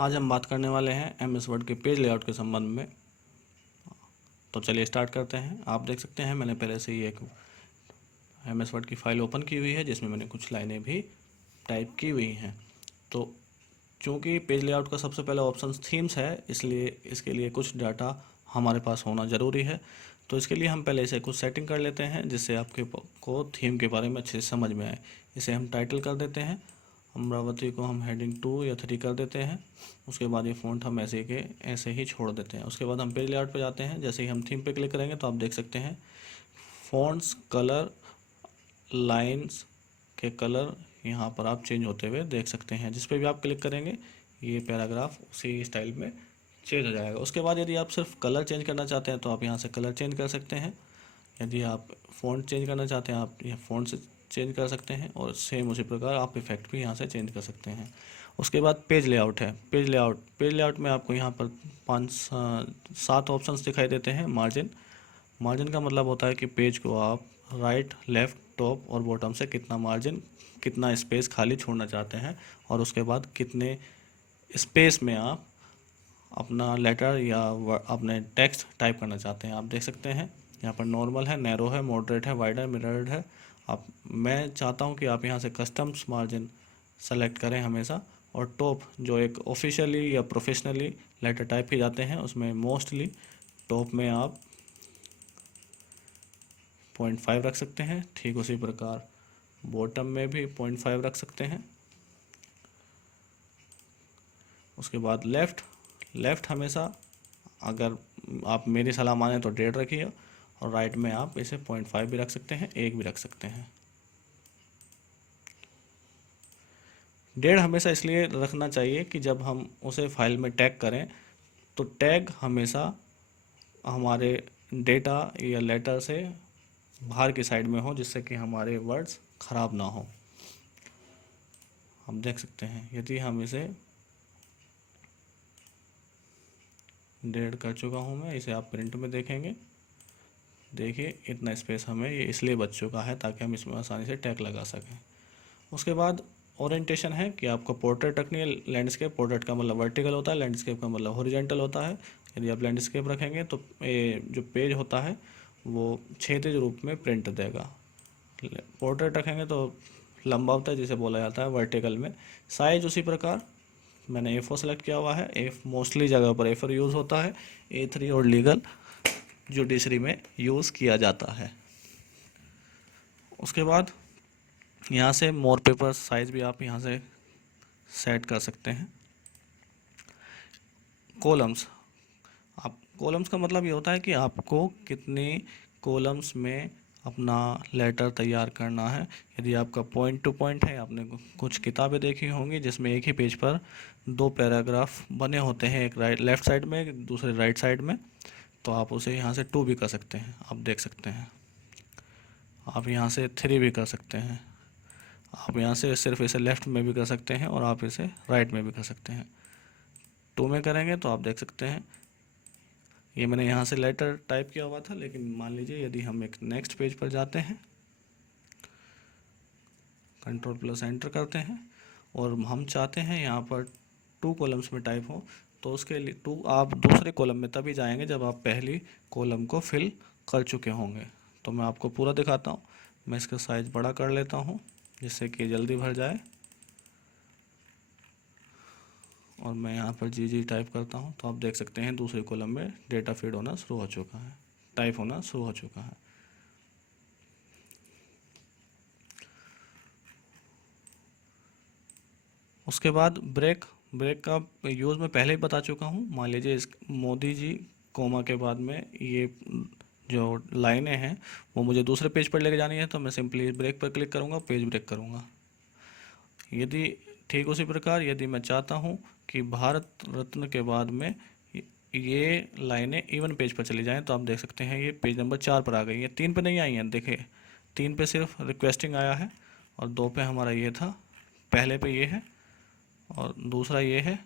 आज हम बात करने वाले हैं एमएस वर्ड के पेज लेआउट के संबंध में। तो चलिए स्टार्ट करते हैं। आप देख सकते हैं मैंने पहले से ही एक एमएस वर्ड की फाइल ओपन की हुई है जिसमें मैंने कुछ लाइनें भी टाइप की हुई हैं। तो चूँकि पेज लेआउट का सबसे पहला ऑप्शन थीम्स है, इसलिए इसके लिए कुछ डाटा हमारे पास होना ज़रूरी है। तो इसके लिए हम पहले इसे कुछ सेटिंग कर लेते हैं जिससे आपके को थीम के बारे में अच्छे से समझ में आए। इसे हम टाइटल कर देते हैं, अमरावती को हम हेडिंग 2 या 3 कर देते हैं। उसके बाद ये फ़ॉन्ट हम ऐसे के ऐसे ही छोड़ देते हैं। उसके बाद हम पेज लेआउट पे जाते हैं। जैसे ही हम थीम पे क्लिक करेंगे तो आप देख सकते हैं फ़ॉन्ट्स, कलर, लाइंस के कलर यहाँ पर आप चेंज होते हुए देख सकते हैं। जिस पे भी आप क्लिक करेंगे ये पैराग्राफ उसी स्टाइल में चेंज हो जाएगा। उसके बाद यदि आप सिर्फ कलर चेंज करना चाहते हैं तो आप यहाँ से कलर चेंज कर सकते हैं। यदि आप फ़ॉन्ट चेंज करना चाहते हैं आप यह फ़ॉन्ट से चेंज कर सकते हैं, और सेम उसी प्रकार आप इफेक्ट भी यहाँ से चेंज कर सकते हैं। उसके बाद पेज लेआउट है। पेज लेआउट में आपको यहाँ पर 7 ऑप्शंस दिखाई देते हैं। मार्जिन का मतलब होता है कि पेज को आप राइट, लेफ़्ट, टॉप और बॉटम से कितना मार्जिन, कितना स्पेस खाली छोड़ना चाहते हैं, और उसके बाद कितने स्पेस में आप अपना लेटर या अपने टेक्स्ट टाइप करना चाहते हैं। आप देख सकते हैं यहाँ पर नॉर्मल है, नैरो है, मॉडरेट है, वाइडर, मिरर्ड है। मैं चाहता हूँ कि आप यहाँ से कस्टम्स मार्जिन सेलेक्ट करें हमेशा, और टॉप जो एक ऑफिशियली या प्रोफेशनली लेटर टाइप किए जाते हैं उसमें मोस्टली टॉप में आप 0.5 रख सकते हैं। ठीक उसी प्रकार बॉटम में भी 0.5 रख सकते हैं। उसके बाद लेफ़्ट हमेशा, अगर आप मेरी सलाह माने तो 1.5 रखिए, और राइट में आप इसे 0.5 भी रख सकते हैं, 1 भी रख सकते हैं। 1.5 हमेशा इसलिए रखना चाहिए कि जब हम उसे फाइल में टैग करें तो टैग हमेशा हमारे डेटा या लेटर से बाहर की साइड में हो, जिससे कि हमारे वर्ड्स ख़राब ना हो। हम देख सकते हैं यदि हम इसे 1.5 कर चुका हूँ मैं, इसे आप प्रिंट में देखेंगे। देखिए इतना स्पेस हमें ये इसलिए बच चुका है ताकि हम इसमें आसानी से टैग लगा सकें। उसके बाद ओरिएंटेशन है कि आपको पोर्ट्रेट रखनी है, लैंडस्केप। पोर्ट्रेट का मतलब वर्टिकल होता है, लैंडस्केप का मतलब हॉरिजॉन्टल होता है। यदि आप लैंडस्केप रखेंगे तो जो पेज होता है वो क्षैतिज रूप में प्रिंट देगा। पोर्ट्रेट रखेंगे तो लंबा होता है, जिसे बोला जाता है वर्टिकल में। साइज उसी प्रकार मैंने A4 सेलेक्ट किया हुआ है। मोस्टली जगह पर A4 यूज़ होता है। A3 और लीगल जुडिशरी में यूज़ किया जाता है। उसके बाद यहाँ से मोर पेपर साइज भी आप यहाँ से सेट कर सकते हैं। कॉलम्स का मतलब ये होता है कि आपको कितने कॉलम्स में अपना लेटर तैयार करना है। यदि आपका पॉइंट टू पॉइंट है, आपने कुछ किताबें देखी होंगी जिसमें एक ही पेज पर 2 पैराग्राफ बने होते हैं, एक लेफ़्ट साइड में, एक दूसरे राइट साइड में, तो आप उसे यहाँ से 2 भी कर सकते हैं। आप देख सकते हैं आप यहाँ से 3 भी कर सकते हैं। आप यहाँ से सिर्फ इसे लेफ़्ट में भी कर सकते हैं और आप इसे राइट में भी कर सकते हैं। 2 में करेंगे तो आप देख सकते हैं ये मैंने यहाँ से लेटर टाइप किया हुआ था, लेकिन मान लीजिए यदि हम एक नेक्स्ट पेज पर जाते हैं, Ctrl+Enter करते हैं, और हम चाहते हैं यहाँ पर 2 कॉलम्स में टाइप हो, तो उसके लिए 2 आप दूसरे कॉलम में तभी जाएंगे जब आप पहली कॉलम को फिल कर चुके होंगे। तो मैं आपको पूरा दिखाता हूँ। मैं इसका साइज़ बड़ा कर लेता हूँ जिससे कि जल्दी भर जाए, और मैं यहाँ पर जी टाइप करता हूँ, तो आप देख सकते हैं दूसरे कॉलम में डेटा फीड होना शुरू हो चुका है, टाइप होना शुरू हो चुका है। उसके बाद ब्रेक का यूज़ मैं पहले ही बता चुका हूँ। मान लीजिए इस मोदी जी कोमा के बाद में ये जो लाइनें हैं वो मुझे दूसरे पेज पर लेके जानी है, तो मैं सिंपली ब्रेक पर क्लिक करूँगा, पेज ब्रेक करूँगा। यदि ठीक उसी प्रकार यदि मैं चाहता हूँ कि भारत रत्न के बाद में ये लाइनें इवन पेज पर चली जाएं, तो आप देख सकते हैं ये पेज नंबर 4 पर आ गई है, 3 पे नहीं आई हैं। देखिए 3 पे सिर्फ रिक्वेस्टिंग आया है, और 2 पे हमारा ये था, पहले पे ये है और दूसरा ये है,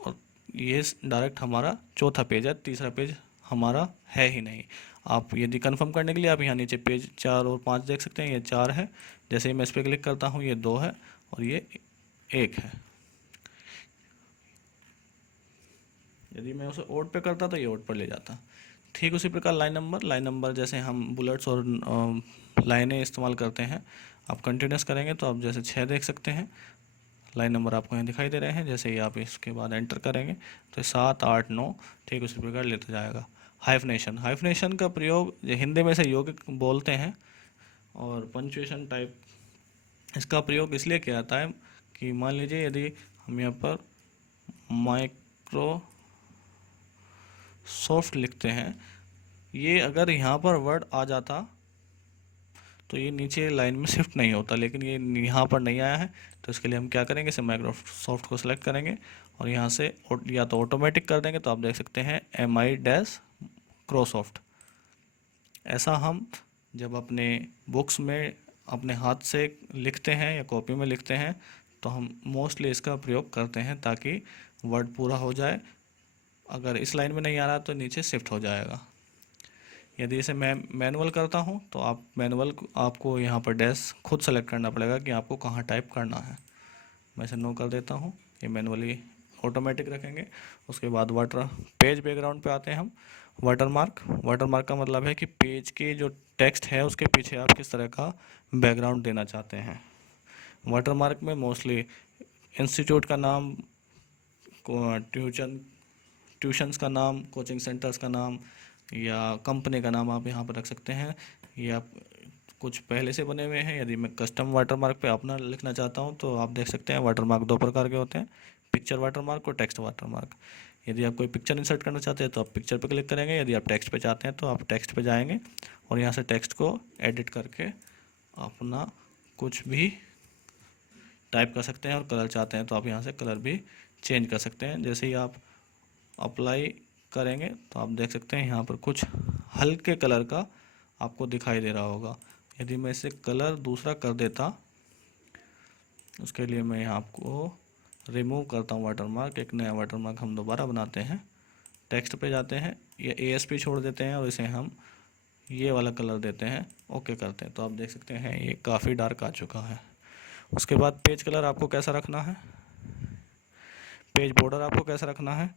और ये डायरेक्ट हमारा चौथा पेज है, तीसरा पेज हमारा है ही नहीं। आप यदि कंफर्म करने के लिए आप यहाँ नीचे पेज 4 और 5 देख सकते हैं, ये 4 है। जैसे ही मैं इस पर क्लिक करता हूँ ये 2 है और ये 1 है। यदि मैं उसे ओड पे करता तो ये ओड पर ले जाता। ठीक उसी प्रकार लाइन नंबर जैसे हम बुलेट्स और लाइनें इस्तेमाल करते हैं, आप कंटिन्यूस करेंगे तो आप जैसे 6 देख सकते हैं, लाइन नंबर आपको यहाँ दिखाई दे रहे हैं। जैसे ही आप इसके बाद एंटर करेंगे तो 7, 8, 9 ठीक उसी प्रकार लेते जाएगा। हाइफनेशन का प्रयोग हिंदी में से यौगिक बोलते हैं, और पंचुएशन टाइप इसका प्रयोग इसलिए किया जाता है कि मान लीजिए यदि हम यहाँ पर माइक्रोसॉफ्ट लिखते हैं, ये अगर यहाँ पर वर्ड आ जाता तो ये नीचे लाइन में शिफ्ट नहीं होता, लेकिन ये यहाँ पर नहीं आया है, तो इसके लिए हम क्या करेंगे, इसे माइक्रोसॉफ्ट को सिलेक्ट करेंगे और यहाँ से या तो ऑटोमेटिक कर देंगे, तो आप देख सकते हैं MI-Microsoft। ऐसा हम जब अपने बुक्स में अपने हाथ से लिखते हैं या कॉपी में लिखते हैं तो हम मोस्टली इसका प्रयोग करते हैं ताकि वर्ड पूरा हो जाए। अगर इस लाइन में नहीं आ रहा तो नीचे शिफ्ट हो जाएगा। यदि इसे मैं मैनुअल करता हूं तो आपको यहाँ पर डैश खुद सेलेक्ट करना पड़ेगा कि आपको कहाँ टाइप करना है। मैं इसे नो कर देता हूँ, ये मैनुअली ऑटोमेटिक रखेंगे। उसके बाद पेज बैकग्राउंड पे आते हैं हम। वाटरमार्क का मतलब है कि पेज के जो टेक्स्ट है उसके पीछे आप किस तरह का बैकग्राउंड देना चाहते हैं। वाटरमार्क में मोस्टली इंस्टीट्यूट का नाम, ट्यूशन्स का नाम, कोचिंग सेंटर्स का नाम या कंपनी का नाम आप यहाँ पर रख सकते हैं, या कुछ पहले से बने हुए हैं। यदि मैं कस्टम वाटरमार्क पे अपना लिखना चाहता हूँ तो आप देख सकते हैं वाटरमार्क 2 प्रकार के होते हैं, पिक्चर वाटरमार्क और टेक्स्ट वाटरमार्क। यदि आप कोई पिक्चर इंसर्ट करना चाहते हैं तो आप पिक्चर पे क्लिक करेंगे, यदि आप टेक्स्ट पे चाहते हैं तो आप टेक्स्ट पे जाएंगे और यहाँ से टेक्स्ट को एडिट करके अपना कुछ भी टाइप कर सकते हैं, और कलर चाहते हैं तो आप यहाँ से कलर भी चेंज कर सकते हैं। जैसे ही आप अप्लाई करेंगे तो आप देख सकते हैं यहाँ पर कुछ हल्के कलर का आपको दिखाई दे रहा होगा। यदि मैं इसे कलर दूसरा कर देता, उसके लिए मैं यहाँ आपको रिमूव करता हूँ वाटरमार्क, एक नया वाटरमार्क हम दोबारा बनाते हैं, टेक्स्ट पे जाते हैं, ये ASP छोड़ देते हैं और इसे हम ये वाला कलर देते हैं, ओके करते हैं, तो आप देख सकते हैं ये काफ़ी डार्क आ चुका है। उसके बाद पेज कलर आपको कैसा रखना है, पेज बॉर्डर आपको कैसा रखना है,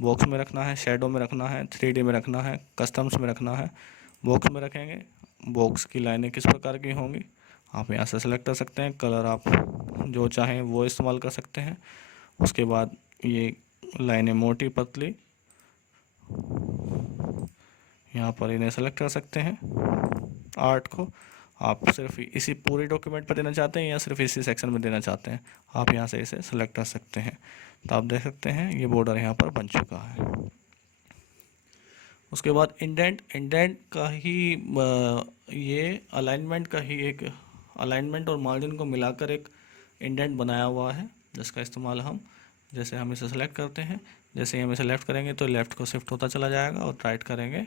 बॉक्स में रखना है, शेडो में रखना है, 3D में रखना है, कस्टम्स में रखना है। बॉक्स में रखेंगे, बॉक्स की लाइनें किस प्रकार की होंगी आप यहाँ से सेलेक्ट कर सकते हैं, कलर आप जो चाहें वो इस्तेमाल कर सकते हैं। उसके बाद ये लाइनें मोटी पतली, यहाँ पर इन्हें सेलेक्ट कर सकते हैं। आर्ट को आप सिर्फ इसी पूरे डॉक्यूमेंट पर देना चाहते हैं या सिर्फ इसी सेक्शन में देना चाहते हैं, आप यहाँ से इसे सेलेक्ट कर सकते हैं। तो आप देख सकते हैं ये बॉर्डर यहाँ पर बन चुका है। उसके बाद इंडेंट का ही ये अलाइनमेंट का ही एक अलाइनमेंट और मार्जिन को मिलाकर एक इंडेंट बनाया हुआ है, जिसका इस्तेमाल हम जैसे हम इसे सेलेक्ट करते हैं, जैसे हम इसे लेफ़्ट करेंगे तो लेफ़्ट को शिफ्ट होता चला जाएगा, और राइट करेंगे,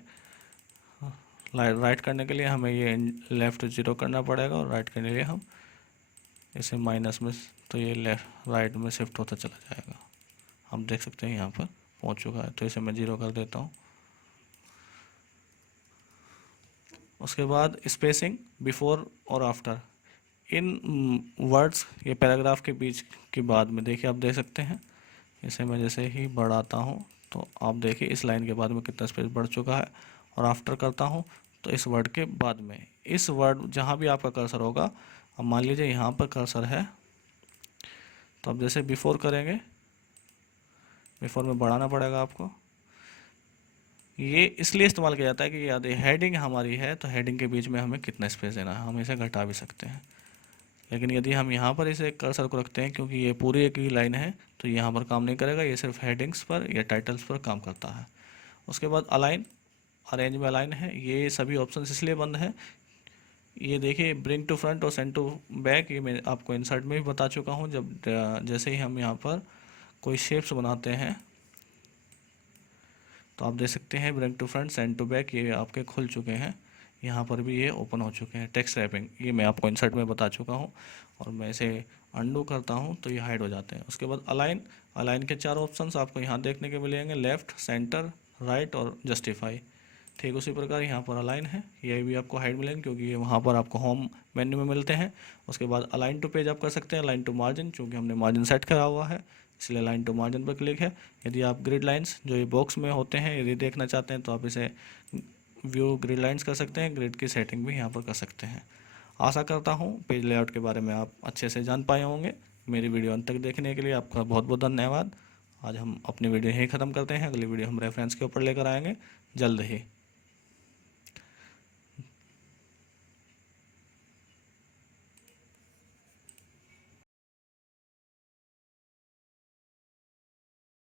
राइट करने के लिए हमें ये लेफ़्ट 0 करना पड़ेगा और राइट करने के लिए हम इसे माइनस में, तो ये लेफ़्ट राइट में शिफ्ट होता चला जाएगा। हम देख सकते हैं यहाँ पर पहुँच चुका है, तो इसे मैं 0 कर देता हूँ। उसके बाद स्पेसिंग बिफोर और आफ्टर, इन वर्ड्स ये पैराग्राफ के बीच के बाद में देखिए, आप देख सकते हैं इसे मैं जैसे ही बढ़ाता हूँ तो आप देखिए इस लाइन के बाद में कितना स्पेस बढ़ चुका है, और आफ्टर करता हूँ तो इस वर्ड के बाद में, इस वर्ड जहाँ भी आपका कर्सर होगा, अब मान लीजिए यहाँ पर कर्सर है तो अब जैसे बिफोर करेंगे, बिफोर में बढ़ाना पड़ेगा आपको। ये इसलिए इस्तेमाल किया जाता है कि यदि हेडिंग हमारी है तो हेडिंग के बीच में हमें कितना स्पेस देना है, हम इसे घटा भी सकते हैं। लेकिन यदि हम यहाँ पर इसे कर्सर को रखते हैं, क्योंकि ये पूरी एक ही लाइन है, तो यहाँ पर काम नहीं करेगा, ये सिर्फ हेडिंग्स पर या टाइटल्स पर काम करता है। उसके बाद अलाइन, अरेंज में अलाइन है, ये सभी ऑप्शन इसलिए बंद है। ये देखिए ब्रिंग टू फ्रंट और सेंड टू बैक, ये मैं आपको इंसर्ट में भी बता चुका हूँ। जब जैसे ही हम यहाँ पर कोई शेप्स बनाते हैं तो आप देख सकते हैं bring to front, send to back, ये आपके खुल चुके हैं, यहाँ पर भी ये ओपन हो चुके हैं। टेक्स्ट रैपिंग ये मैं आपको इंसर्ट में बता चुका हूँ, और मैं इसे अंडू करता हूँ तो ये हाइड हो जाते हैं। उसके बाद अलाइन के 4 ऑप्शंस आपको यहाँ देखने के मिलेंगे, लेफ़्ट, सेंटर, राइट और जस्टिफाई। ठीक उसी प्रकार यहाँ पर अलाइन है, ये भी आपको हाइड मिलेंगे क्योंकि ये वहाँ पर आपको होम मेन्यू में मिलते हैं। उसके बाद अलाइन टू पेज आप कर सकते हैं, अलाइन टू मार्जिन, चूँकि हमने मार्जिन सेट करा हुआ है, इसलिए लाइन टू मार्जिन पर क्लिक है। यदि आप ग्रिड लाइंस जो ये बॉक्स में होते हैं यदि देखना चाहते हैं तो आप इसे व्यू ग्रिड लाइंस कर सकते हैं, ग्रिड की सेटिंग भी यहाँ पर कर सकते हैं। आशा करता हूँ पेज लेआउट के बारे में आप अच्छे से जान पाए होंगे। मेरी वीडियो अंत तक देखने के लिए आपका बहुत बहुत धन्यवाद। आज हम अपनी वीडियो यहीं ख़त्म करते हैं, अगली वीडियो हम रेफरेंस के ऊपर लेकर आएंगे जल्द ही।